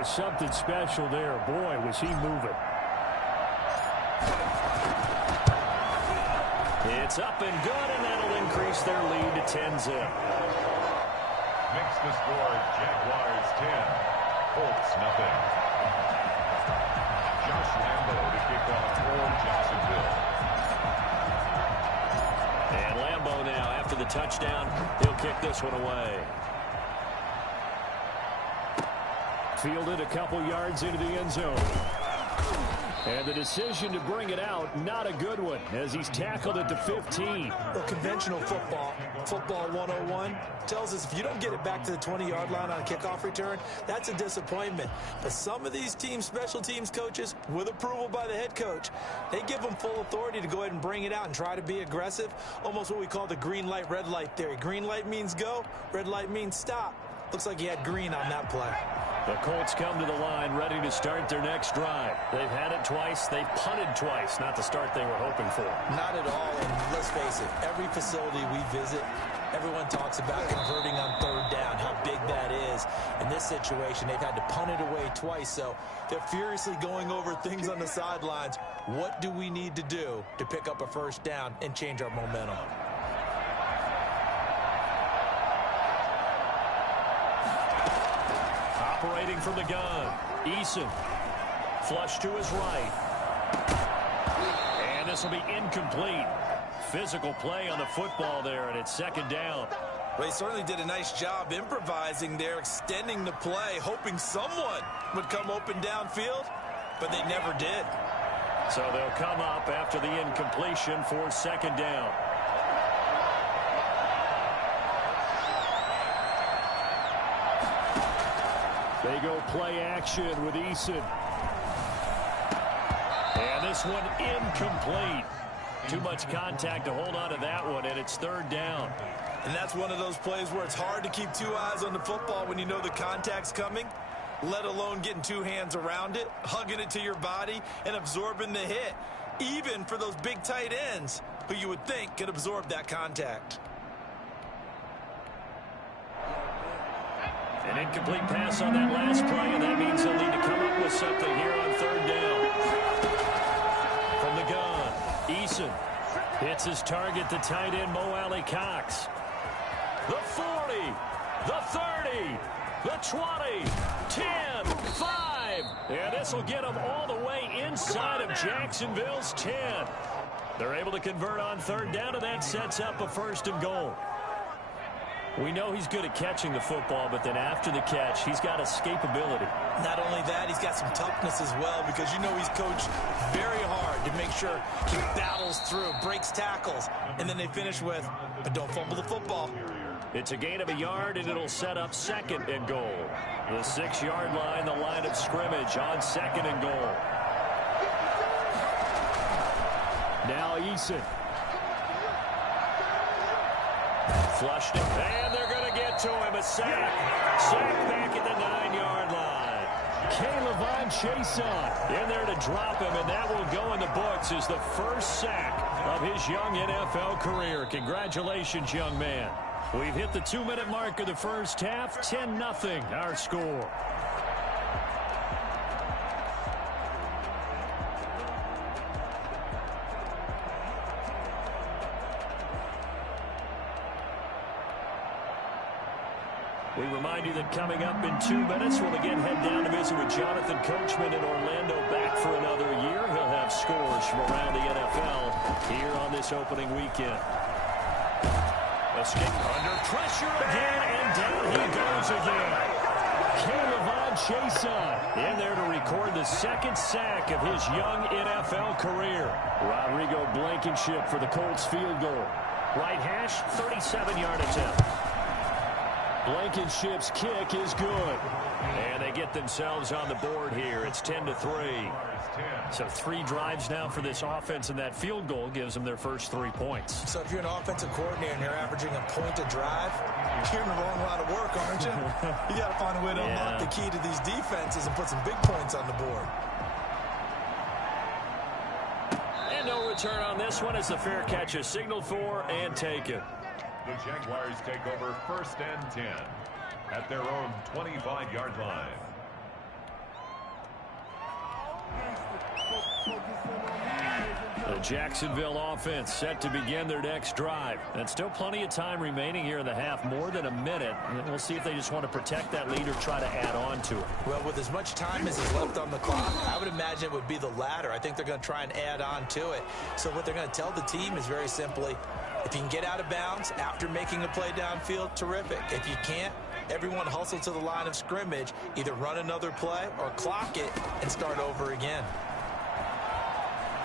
was something special there. Boy, was he moving. It's up and good, and that'll increase their lead to 10-zip. Makes the score Jaguars 10, Colts nothing. Josh Lambo to kick off for Jacksonville. And Lambo now, after the touchdown, he'll kick this one away. Fielded a couple yards into the end zone. And the decision to bring it out, not a good one, as he's tackled at the 15. Well, conventional football 101, tells us if you don't get it back to the 20-yard line on a kickoff return, that's a disappointment. But some of these teams, special teams coaches, with approval by the head coach, they give them full authority to go ahead and bring it out and try to be aggressive, almost what we call the green light, red light theory. Green light means go, red light means stop. Looks like he had green on that play. The Colts come to the line ready to start their next drive. They've had it twice. They've punted twice. Not the start they were hoping for. Not at all. And let's face it, every facility we visit, everyone talks about converting on third down, how big that is. In this situation, they've had to punt it away twice. So they're furiously going over things on the sidelines. What do we need to do to pick up a first down and change our momentum? Operating from the gun, Eason. Flush to his right. And this will be incomplete. Physical play on the football there, and it's second down. Well, he certainly did a nice job improvising there, extending the play, hoping someone would come open downfield, but they never did. So they'll come up after the incompletion for second down. They go play action with Eason. And this one incomplete. Too much contact to hold on to that one, and it's third down. And that's one of those plays where it's hard to keep two eyes on the football when you know the contact's coming, let alone getting two hands around it, hugging it to your body, and absorbing the hit, even for those big tight ends who you would think could absorb that contact. An incomplete pass on that last play, and that means they'll need to come up with something here on third down. From the gun, Eason hits his target, the tight end, Mo Alley-Cox. The 40, the 30, the 20, 10, 5. And this will get them all the way inside of Jacksonville's 10. They're able to convert on third down, and that sets up a first and goal. We know he's good at catching the football, but then after the catch, he's got escapability. Not only that, he's got some toughness as well, because you know he's coached very hard to make sure he battles through, breaks tackles, and then they finish with, but don't fumble the football. It's a gain of a yard, and it'll set up second and goal. The 6-yard line, the line of scrimmage on second and goal. Now Eason. Flushed it, and they're going to get to him. A sack. Sack back at the 9-yard line. K'Lavon Chaisson in there to drop him, and that will go in the books as the first sack of his young NFL career. Congratulations, young man. We've hit the 2-minute mark of the first half. 10-0 our score. We remind you that coming up in 2 minutes, we'll again head down to visit with Jonathan Coachman in Orlando, back for another year. He'll have scores from around the NFL here on this opening weekend. Escape under pressure again, and down he goes again. K'Lavon Chaisson in there to record the second sack of his young NFL career. Rodrigo Blankenship for the Colts field goal. Right hash, 37-yard attempt. Blankenship's kick is good. And they get themselves on the board here. It's 10-3. So 3 drives now for this offense, and that field goal gives them their first 3 points. So if you're an offensive coordinator and you're averaging a point a drive, you're in the wrong line of work, aren't you? You got to find a way to unlock the key to these defenses and put some big points on the board. And no return on this one as the fair catch is signaled for and taken. The Jaguars take over 1st and 10 at their own 25-yard line. The Jacksonville offense set to begin their next drive. And still plenty of time remaining here in the half, more than a minute. And we'll see if they just want to protect that lead or try to add on to it. Well, with as much time as is left on the clock, I would imagine it would be the latter. I think they're going to try and add on to it. So what they're going to tell the team is very simply, if you can get out of bounds after making a play downfield, terrific. If you can't, everyone hustle to the line of scrimmage, either run another play or clock it and start over again.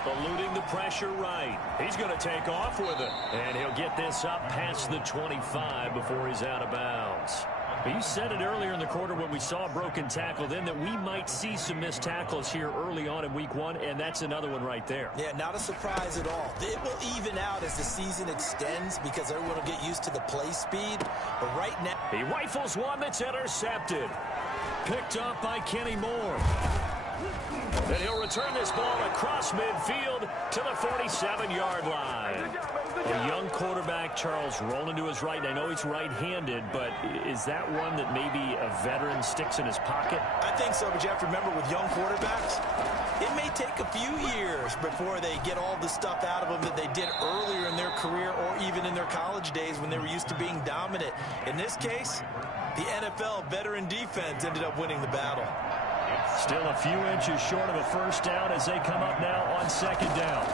Eluding the pressure right. He's going to take off with it. And he'll get this up past the 25 before he's out of bounds. You said it earlier in the quarter when we saw a broken tackle then that we might see some missed tackles here early on in week one, and that's another one right there. Yeah, not a surprise at all. It will even out as the season extends because everyone will get used to the play speed. But right now, he rifles one that's intercepted. Picked up by Kenny Moore. And he'll return this ball across midfield to the 47-yard line. A young quarterback, Charles, rolling to his right. I know he's right-handed, but is that one that maybe a veteran sticks in his pocket? I think so, but you have to remember with young quarterbacks, it may take a few years before they get all the stuff out of them that they did earlier in their career or even in their college days when they were used to being dominant. In this case, the NFL veteran defense ended up winning the battle. Still a few inches short of a first down as they come up now on second down.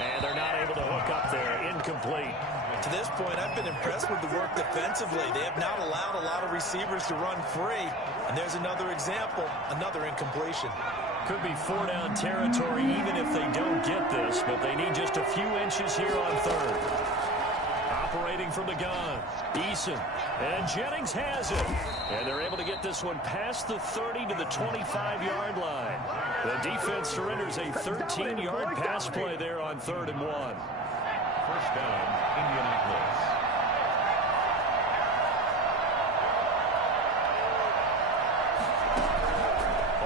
And they're not able to hook up there. Incomplete. To this point, I've been impressed with the work defensively. They have not allowed a lot of receivers to run free. And there's another example, another incompletion. Could be four-down territory even if they don't get this, but they need just a few inches here on third. Operating from the gun, Eason, and Jennings has it. And they're able to get this one past the 30 to the 25-yard line. The defense surrenders a 13-yard pass play there on 3rd and 1. First down, Indianapolis.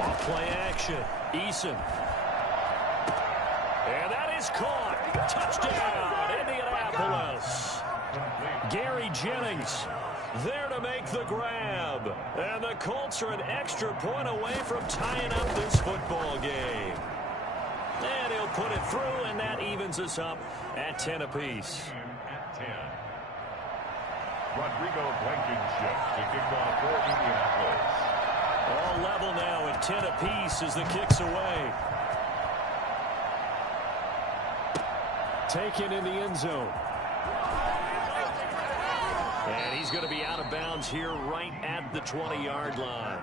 Off play action, Eason. And that is caught. Touchdown, Indianapolis. Gary Jennings there to make the grab. And the Colts are an extra point away from tying up this football game. And he'll put it through, and that evens us up at 10 apiece. At 10. Rodrigo Blankenship to kick off for Indianapolis. All level now at 10 apiece as the kick's away. Taken in the end zone. And he's going to be out of bounds here right at the 20-yard line.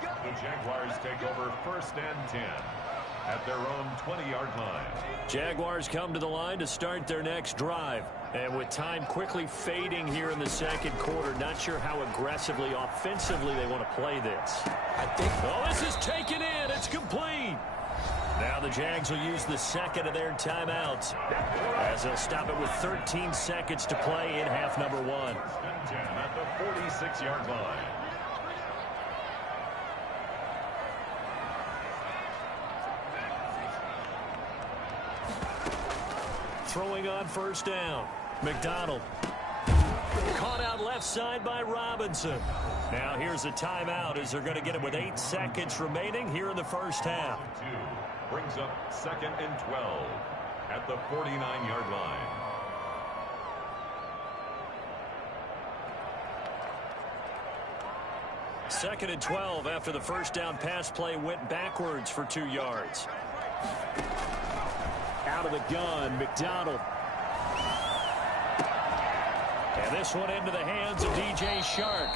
The Jaguars take over 1st and 10 at their own 20-yard line. Jaguars come to the line to start their next drive. And with time quickly fading here in the second quarter, not sure how aggressively, offensively they want to play this. Oh, this is taken in. It's complete. Now the Jags will use the second of their timeouts as they'll stop it with 13 seconds to play in half number 1. 10 at the 46-yard line. Throwing on first down. McDonald. Caught out left side by Robinson. Now here's a timeout as they're going to get it with 8 seconds remaining here in the first half. Brings up 2nd and 12 at the 49-yard line. Second and 12 after the first down pass play went backwards for 2 yards. Out of the gun, McDonald. And this one into the hands of DJ Shark.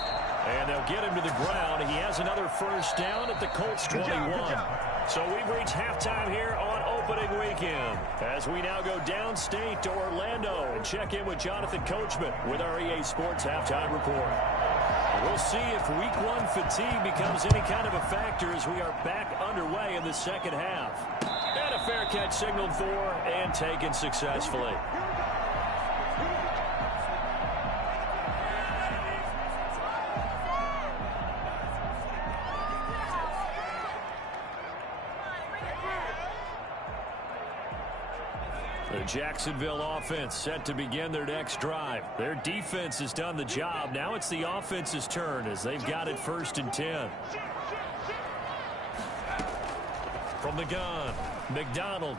And they'll get him to the ground. He has another first down at the Colts 21. So we've reached halftime here on opening weekend as we now go downstate to Orlando and check in with Jonathan Coachman with our EA Sports Halftime Report. We'll see if week 1 fatigue becomes any kind of a factor as we are back underway in the second half. And a fair catch signaled for and taken successfully. The Jacksonville offense set to begin their next drive. Their defense has done the job. Now it's the offense's turn as they've got it 1st and 10. From the gun, McDonald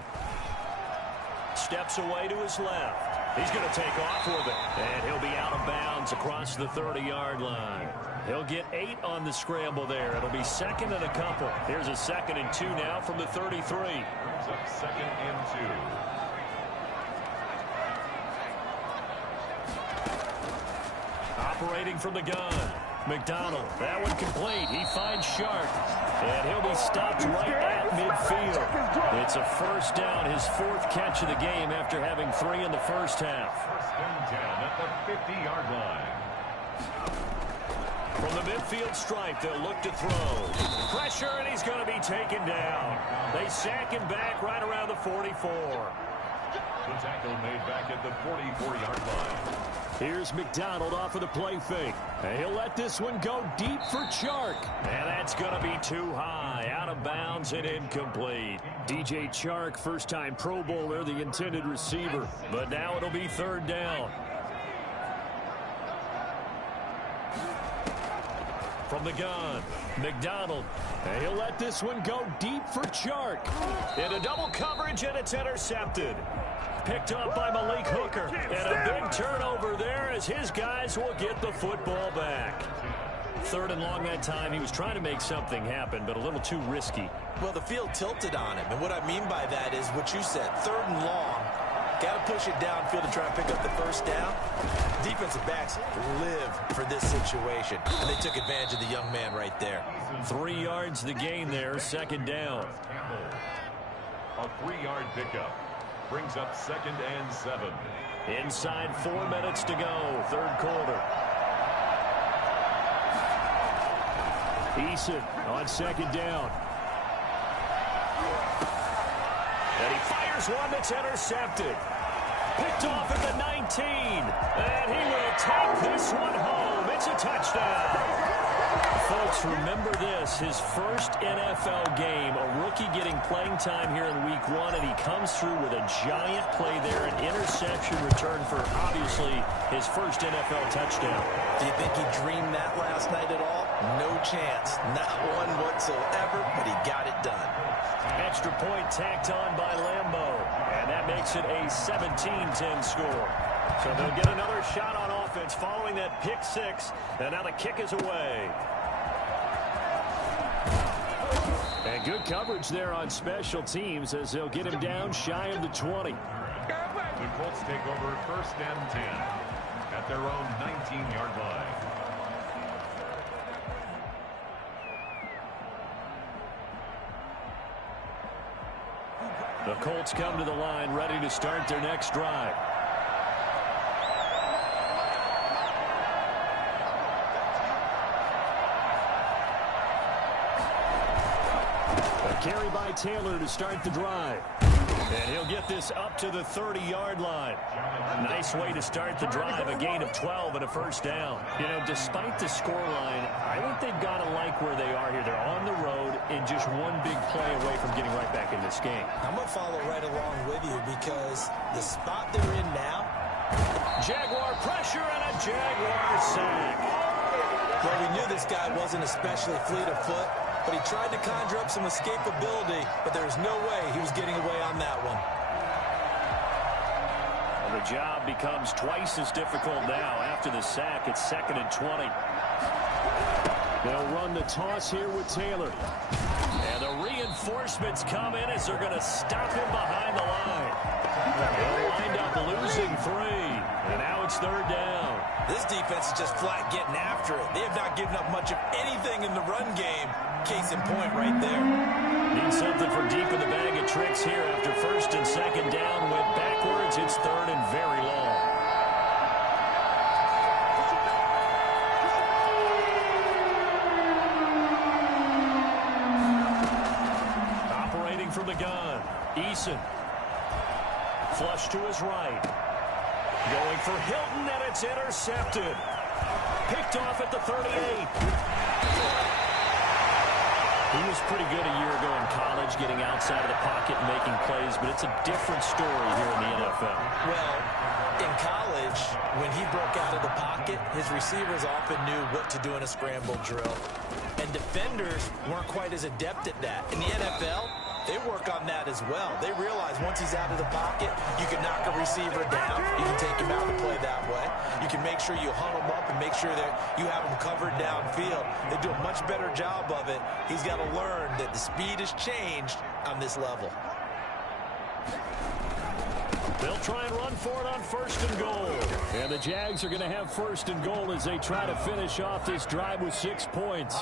steps away to his left. He's going to take off with it, and he'll be out of bounds across the 30-yard line. He'll get 8 on the scramble there. It'll be 2nd and a couple. Here's a 2nd and 2 now from the 33. Brings up 2nd and 2. Operating from the gun, McDonald. That one complete. He finds Shark, and he'll be stopped right at midfield. It's a 1st down, his 4th catch of the game after having 3 in the first half. 1st and 10 at the 50-yard line. From the midfield stripe, they'll look to throw. Pressure, and he's going to be taken down. They sack him back right around the 44. The tackle made back at the 44-yard line. Here's McDonald off of the play fake. And he'll let this one go deep for Chark. And that's going to be too high. Out of bounds and incomplete. DJ Chark, first-time Pro Bowler, the intended receiver. But now it'll be 3rd down. From the gun, McDonald. And he'll let this one go deep for Chark. Into double coverage, and it's intercepted. Picked up by Malik Hooker. And a big turnover there as his guys will get the football back. 3rd and long that time. He was trying to make something happen, but a little too risky. Well, the field tilted on him. And what I mean by that is what you said. 3rd and long. Got to push it downfield to try and pick up the 1st down. Defensive backs live for this situation. And they took advantage of the young man right there. 3 yards the gain there, 2nd down. A 3-yard pickup. Brings up 2nd and 7. Inside 4 minutes to go, 3rd quarter. Eason on 2nd down. And he fires one that's intercepted. Picked off at the 19. And he will take this one home. It's a touchdown. Folks, remember this, his first NFL game, a rookie getting playing time here in week 1, and he comes through with a giant play there, an interception return for, obviously, his first NFL touchdown. Do you think he dreamed that last night at all? No chance. Not one whatsoever, but he got it done. Extra point tacked on by Lambo, and that makes it a 17-10 score. So they'll get another shot on offense following that pick 6, and now the kick is away. And good coverage there on special teams as they'll get him down shy of the 20. The Colts take over 1st and 10 at their own 19-yard line. The Colts come to the line ready to start their next drive. Carry by Taylor to start the drive. And he'll get this up to the 30-yard line. Nice way to start the drive, a gain of 12 and a 1st down. You know, despite the scoreline, I think they've got to like where they are here. They're on the road and just one big play away from getting right back in this game. I'm going to follow right along with you because the spot they're in now. Jaguar pressure and a Jaguar sack. Well, we knew this guy wasn't especially fleet of foot, but he tried to conjure up some escapability, but there's no way he was getting away on that one. Well, the job becomes twice as difficult now after the sack. It's 2nd and 20. They'll run the toss here with Taylor. And the reinforcements come in as they're going to stop him behind the line. They'll wind up losing 3. And now it's 3rd down. This defense is just flat getting after it. They have not given up much of anything in the run game. Case in point right there. Need something for deep in the bag of tricks here after 1st and 2nd down. Went backwards. It's 3rd and very long. Operating from the gun. Eason. Flush to his right. Going for Hilton, and it's intercepted. Picked off at the 38. He was pretty good a year ago in college, getting outside of the pocket and making plays, but it's a different story here in the NFL. Well, in college, when he broke out of the pocket, his receivers often knew what to do in a scramble drill. And defenders weren't quite as adept at that. In the NFL, they work on that as well. They realize once he's out of the pocket, you can knock a receiver down. You can take him out and play that way. You can make sure you huddle him up and make sure that you have him covered downfield. They do a much better job of it. He's got to learn that the speed has changed on this level. They'll try and run for it on 1st and goal. And the Jags are going to have 1st and goal as they try to finish off this drive with 6 points.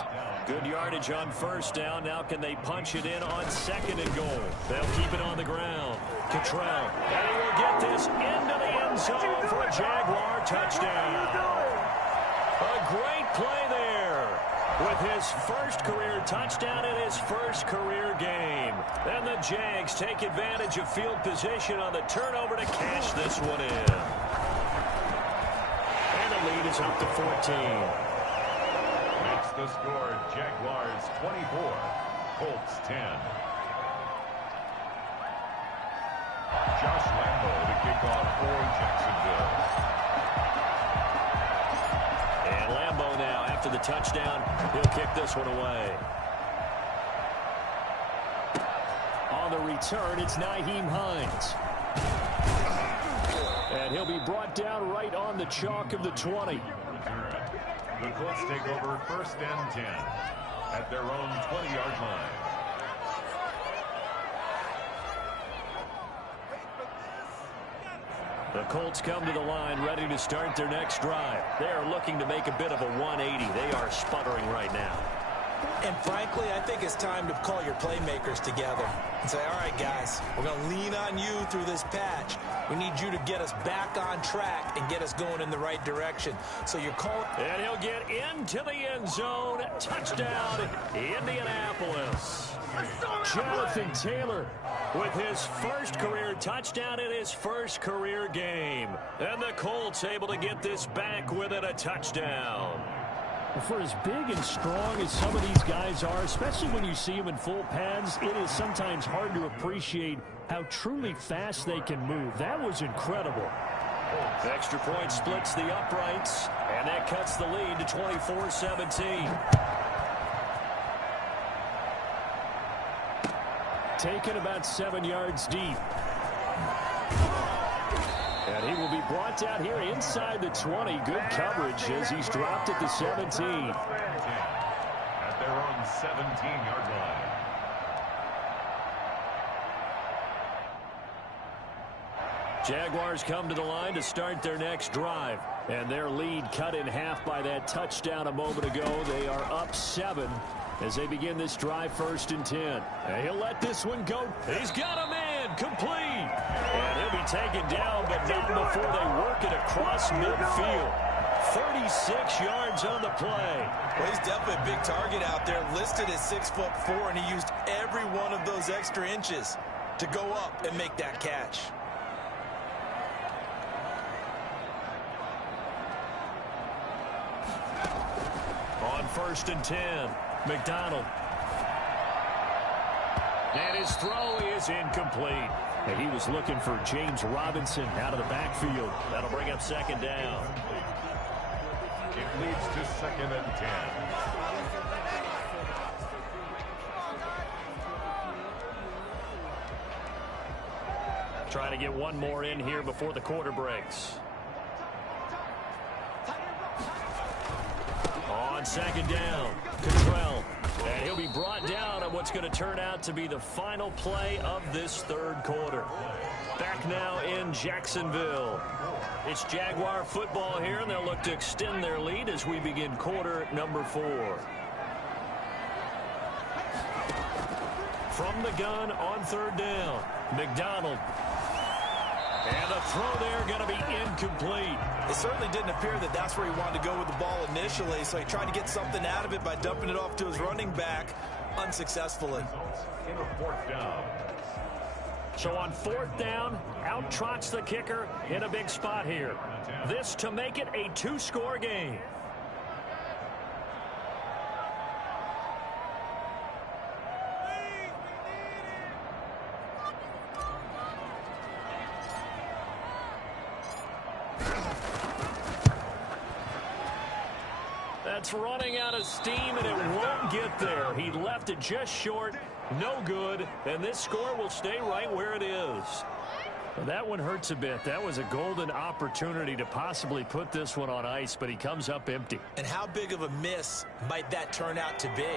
Good yardage on 1st down. Now can they punch it in on 2nd and goal? They'll keep it on the ground. Cottrell. And he will get this into the end zone for a Jaguar touchdown. A great play there with his first career touchdown in his first career game. And the Jags take advantage of field position on the turnover to cash this one in. And the lead is up to 14. Makes the score Jaguars 24, Colts 10. Josh Lambo to kick off for Jacksonville. And Lambo now, after the touchdown, he'll kick this one away. On the return, it's Nyheim Hines. And he'll be brought down right on the chalk of the 20. The Colts take over 1st and 10 at their own 20-yard line. The Colts come to the line ready to start their next drive. They are looking to make a bit of a 180. They are sputtering right now. And frankly, I think it's time to call your playmakers together and say, all right, guys, we're going to lean on you through this patch. We need you to get us back on track and get us going in the right direction. So you're calling. And he'll get into the end zone. Touchdown, Indianapolis. Jonathan Taylor with his first career touchdown in his first career game. And the Colts able to get this back within a touchdown. For as big and strong as some of these guys are, especially when you see them in full pads, it is sometimes hard to appreciate how truly fast they can move. That was incredible. The extra point splits the uprights, and that cuts the lead to 24-17. Taken about 7 yards deep. And he will be brought down here inside the 20. Good coverage as he's dropped at the 17. At their own 17-yard line. Jaguars come to the line to start their next drive. And their lead cut in half by that touchdown a moment ago. They are up 7 as they begin this drive 1st and 10. And he'll let this one go. He's got a man complete. And he'll be taken down, but not before they work it across midfield. 36 yards on the play. Well, he's definitely a big target out there, listed at 6'4", and he used every one of those extra inches to go up and make that catch. On 1st and 10, McDonald. And his throw is incomplete. And he was looking for James Robinson out of the backfield. That'll bring up 2nd down. It leads to 2nd and 10. Trying to get one more in here before the quarter breaks. On 2nd down, Cottrell. And he'll be brought down on what's going to turn out to be the final play of this 3rd quarter. Back now in Jacksonville. It's Jaguar football here, and they'll look to extend their lead as we begin quarter number 4. From the gun on 3rd down, McDonald. And the throw there going to be incomplete. It certainly didn't appear that that's where he wanted to go with the ball initially, so he tried to get something out of it by dumping it off to his running back unsuccessfully. In a 4th down. So on 4th down, out trots the kicker in a big spot here. This to make it a 2-score game. That's running out of steam, and it won't get there. He left it just short. No good. And this score will stay right where it is. Well, that one hurts a bit. That was a golden opportunity to possibly put this one on ice, but he comes up empty. And how big of a miss might that turn out to be?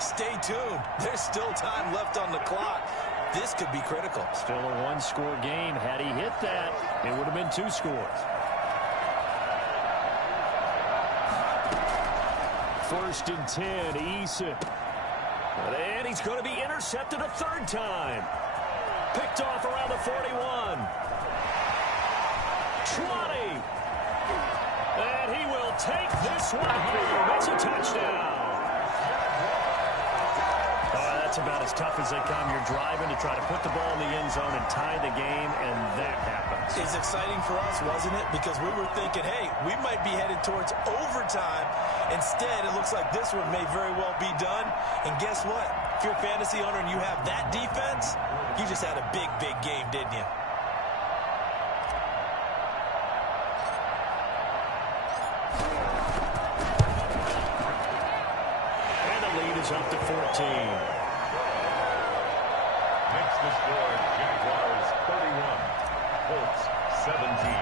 Stay tuned. There's still time left on the clock. This could be critical. Still a one-score game. Had he hit that, it would have been 2 scores. First and 10, Eason. And he's going to be intercepted a third time. Picked off around the 41. 20. And he will take this one home. It's a touchdown. Oh, that's about as tough as they come. You're driving to try to put the ball in the end zone and tie the game, and that happens. It's exciting for us, wasn't it? Because we were thinking, hey, we might be headed towards overtime. Instead, it looks like this one may very well be done. And guess what? If you're a fantasy owner and you have that defense, you just had a big, big game, didn't you? And the lead is up to 14. Makes the score Jaguars 31, Colts 17.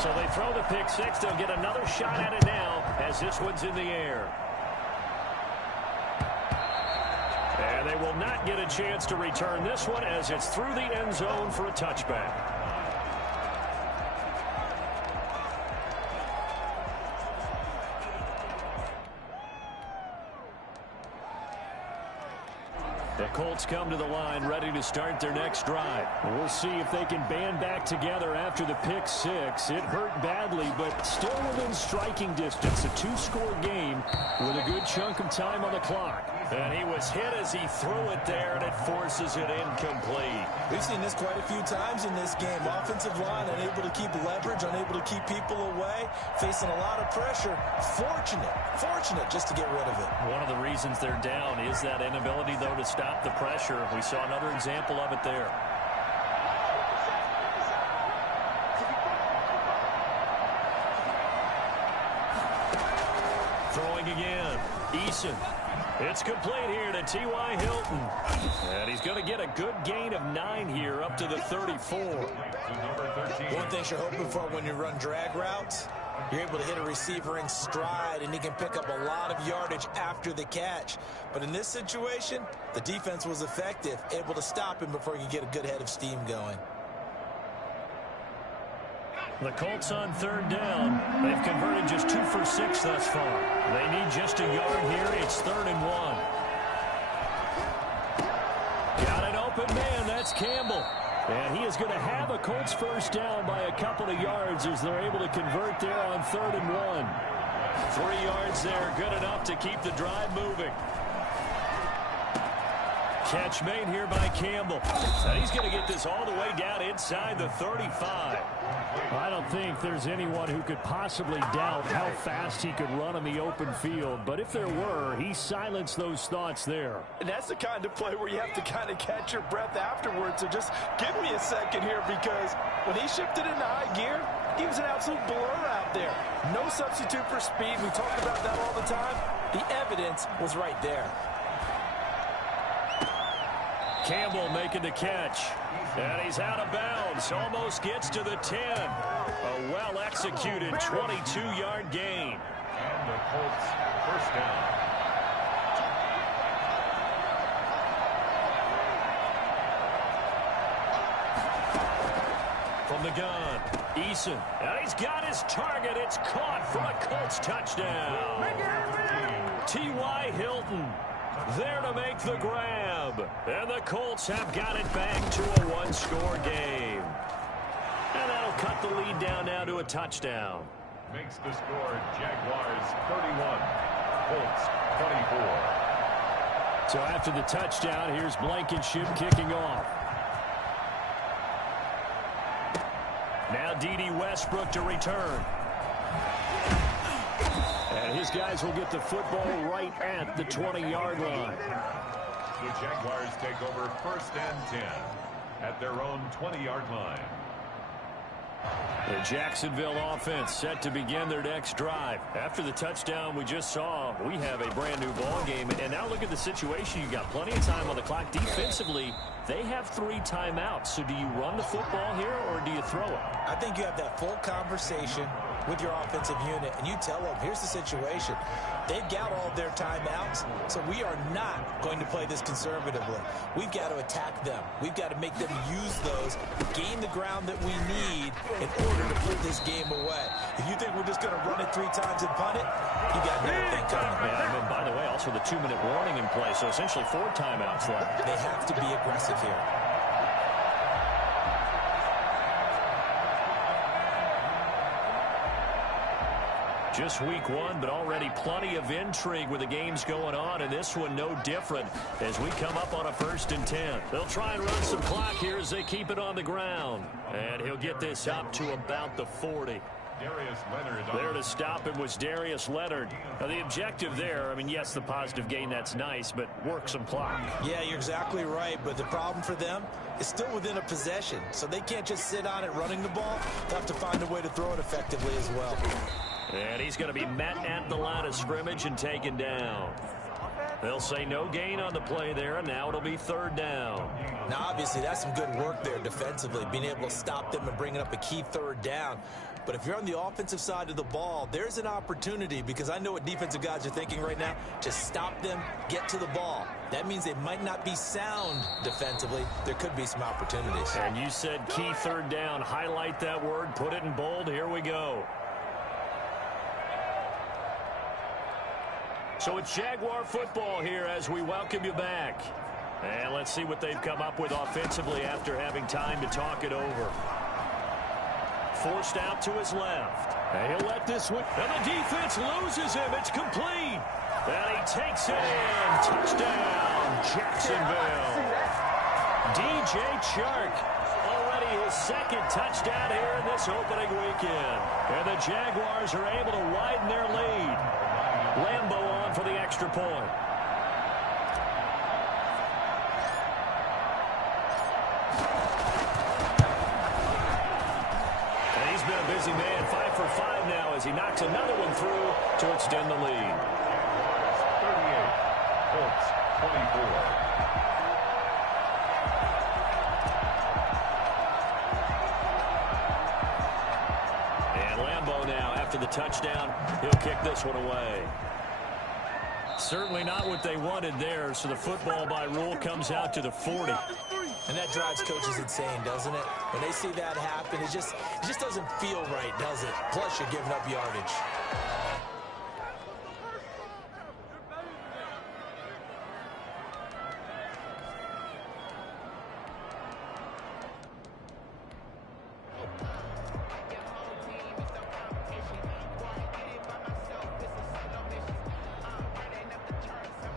So they throw the pick six. They'll get another shot at it now as this one's in the air. And they will not get a chance to return this one as it's through the end zone for a touchback. The Colts come to the line ready to start their next drive. We'll see if they can band back together after the pick six. It hurt badly, but still within striking distance. A 2-score game with a good chunk of time on the clock. And he was hit as he threw it there, and it forces it incomplete. We've seen this quite a few times in this game. Offensive line unable to keep leverage, unable to keep people away, facing a lot of pressure. Fortunate just to get rid of it. One of the reasons they're down is that inability, though, to stop the pressure. We saw another example of it there. Throwing again. Eason. It's complete here to T.Y. Hilton. And he's going to get a good gain of 9 here up to the 34. One thing you're hoping for when you run drag routes, you're able to hit a receiver in stride, and he can pick up a lot of yardage after the catch. But in this situation, the defense was effective, able to stop him before he could get a good head of steam going. The Colts on third down. They've converted just 2 for 6 thus far. They need just a yard here. It's 3rd and 1. Got an open man. That's Campbell. And he is going to have a Colts first down by a couple of yards as they're able to convert there on 3rd and 1. 3 yards there, good enough to keep the drive moving. Catch made here by Campbell. So he's going to get this all the way down inside the 35. I don't think there's anyone who could possibly doubt how fast he could run on the open field. But if there were, he silenced those thoughts there. And that's the kind of play where you have to kind of catch your breath afterwards. So just give me a second here, because when he shifted into high gear, he was an absolute blur out there. No substitute for speed. We talk about that all the time. The evidence was right there. Campbell making the catch. And he's out of bounds. Almost gets to the 10. A well-executed 22-yard gain. And the Colts first down. From the gun, Eason. And he's got his target. It's caught for a Colts touchdown. T.Y. Hilton there to make the grab. And the Colts have got it back to a 1-score game. And that'll cut the lead down now to a touchdown. Makes the score Jaguars 31, Colts 24. So after the touchdown, here's Blankenship kicking off. Now D.D. Westbrook to return. And his guys will get the football right at the 20-yard line. The Jaguars take over 1st and 10 at their own 20-yard line. The Jacksonville offense set to begin their next drive. After the touchdown we just saw, we have a brand new ball game. And now look at the situation. You got plenty of time on the clock. Defensively, they have 3 timeouts. So do you run the football here or do you throw it? I think you have that full conversation with your offensive unit, and you tell them, here's the situation. They've got all their timeouts, so we are not going to play this conservatively. We've got to attack them. We've got to make them use those, gain the ground that we need in order to put this game away. If you think we're just going to run it 3 times and punt it, you got another thing coming. Yeah, and then, by the way, also the 2-minute warning in play, so essentially 4 timeouts left. They have to be aggressive here. Just week 1, but already plenty of intrigue with the games going on, and this one no different as we come up on a 1st and 10. They'll try and run some clock here as they keep it on the ground. And he'll get this up to about the 40. Darius Leonard. There to stop him was Darius Leonard. Now, the objective there, I mean, yes, the positive gain, that's nice, but work some clock. Yeah, you're exactly right, but the problem for them is still within a possession, so they can't just sit on it running the ball. They'll have to find a way to throw it effectively as well. And he's going to be met at the line of scrimmage and taken down. They'll say no gain on the play there, and now it'll be 3rd down. Now, obviously, that's some good work there defensively, being able to stop them and bringing up a key 3rd down. But if you're on the offensive side of the ball, there's an opportunity, because I know what defensive guys are thinking right now, to stop them, get to the ball. That means they might not be sound defensively. There could be some opportunities. And you said key 3rd down. Highlight that word, put it in bold. Here we go. So it's Jaguar football here as we welcome you back. And let's see what they've come up with offensively after having time to talk it over. Forced out to his left. And he'll let this one. And the defense loses him. It's complete. And he takes it in. Touchdown, Jacksonville. DJ Chark. Already his 2nd touchdown here in this opening weekend. And the Jaguars are able to widen their lead. Lambo on for the extra point. And he's been a busy man, 5 for 5 now as he knocks another one through to extend the lead. 38, Colts 24. After the touchdown, he'll kick this one away. Certainly not what they wanted there, so the football by rule comes out to the 40. And that drives coaches insane, doesn't it? When they see that happen, it just doesn't feel right, does it? Plus, you're giving up yardage.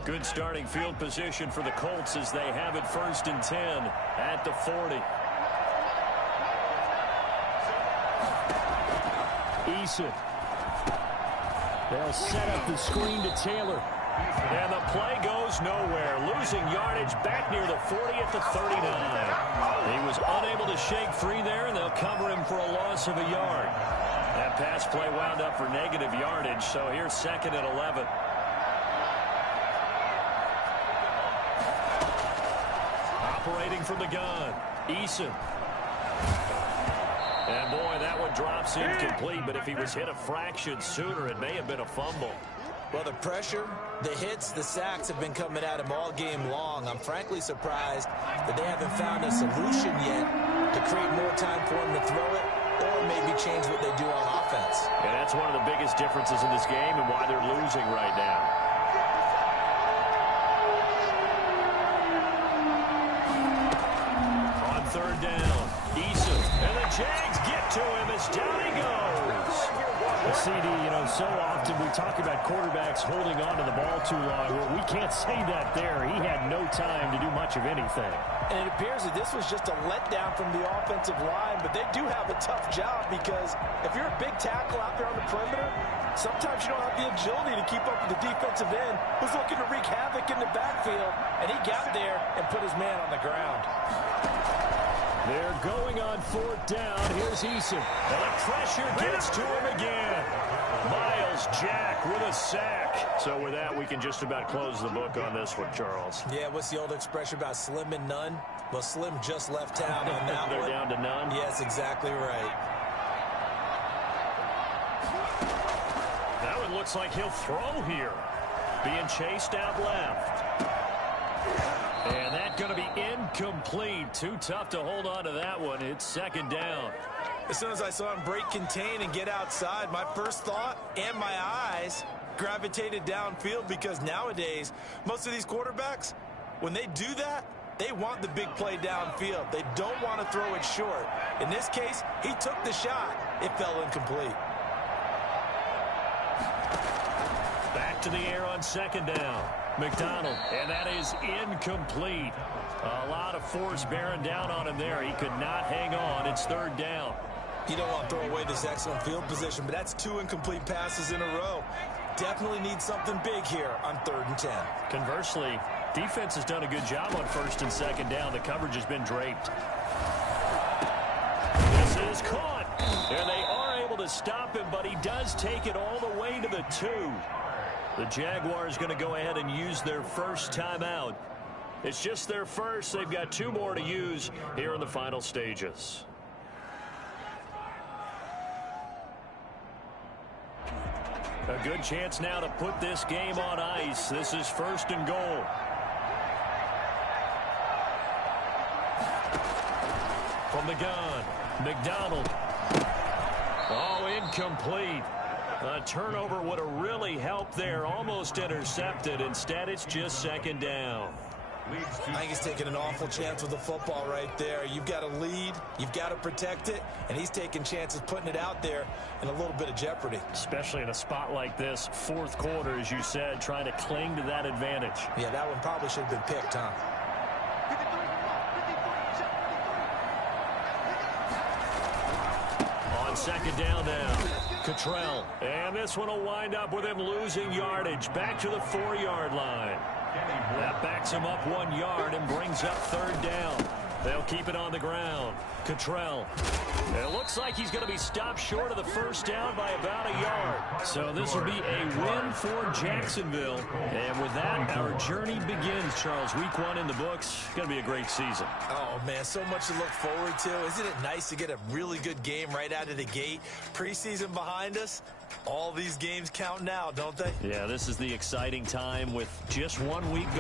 Good starting field position for the Colts as they have it 1st and 10 at the 40. Eason. They'll set up the screen to Taylor. And the play goes nowhere. Losing yardage back near the 40 at the 39. He was unable to shake free there, and they'll cover him for a loss of a yard. That pass play wound up for negative yardage, so here's 2nd and 11. Operating from the gun, Eason. And boy, that one drops incomplete, but if he was hit a fraction sooner, it may have been a fumble. Well, the pressure, the hits, the sacks have been coming at him all game long. I'm frankly surprised that they haven't found a solution yet to create more time for him to throw it or maybe change what they do on offense. And that's one of the biggest differences in this game and why they're losing right now. On 3rd down, Eason. And the Jags get to him as down he goes. CD, you know, so often we talk about quarterbacks holding on to the ball too long. Well, we can't say that there. He had no time to do much of anything. And it appears that this was just a letdown from the offensive line, but they do have a tough job because if you're a big tackle out there on the perimeter, sometimes you don't have the agility to keep up with the defensive end who's looking to wreak havoc in the backfield, and he got there and put his man on the ground. They're going on 4th down. Here's Eason. And the pressure gets to him again. Myles Jack with a sack. So with that, we can just about close the book on this one, Charles. Yeah, what's the old expression about slim and none? Well, Slim just left town on that They're one. down to none? Yes, exactly right. Now it looks like he'll throw here. Being chased out left. And that's going to be incomplete. Too tough to hold on to that one. It's 2nd down. As soon as I saw him break contain and get outside, my first thought and my eyes gravitated downfield, because nowadays, most of these quarterbacks, when they do that, they want the big play downfield. They don't want to throw it short. In this case, he took the shot. It fell incomplete. Back to the air on 2nd down. McDonald, and that is incomplete. A lot of force bearing down on him there. He could not hang on. It's 3rd down. You don't want to throw away this excellent field position, but that's 2 incomplete passes in a row. Definitely need something big here on 3rd and 10. Conversely, defense has done a good job on 1st and 2nd down. The coverage has been draped. This is caught. And they are able to stop him, but he does take it all the way to the 2. The Jaguars going to go ahead and use their first timeout. It's just their first. They've got 2 more to use here in the final stages. A good chance now to put this game on ice. This is 1st and goal. From the gun, McDonald. Oh, incomplete. A turnover would have really helped there. Almost intercepted. Instead, it's just 2nd down. I think he's taking an awful chance with the football right there. You've got to lead. You've got to protect it. And he's taking chances putting it out there in a little bit of jeopardy. Especially in a spot like this, 4th quarter, as you said, trying to cling to that advantage. Yeah, that one probably should have been picked, huh? On 2nd down now, Cottrell. And this one will wind up with him losing yardage. Back to the 4-yard line. That backs him up 1 yard and brings up 3rd down. They'll keep it on the ground. Cottrell. It looks like he's going to be stopped short of the 1st down by about a yard. So this will be a win for Jacksonville. And with that, our journey begins, Charles. Week 1 in the books. Going to be a great season. Oh, man, so much to look forward to. Isn't it nice to get a really good game right out of the gate? Preseason behind us. All these games count now, don't they? Yeah, this is the exciting time with just 1 week going.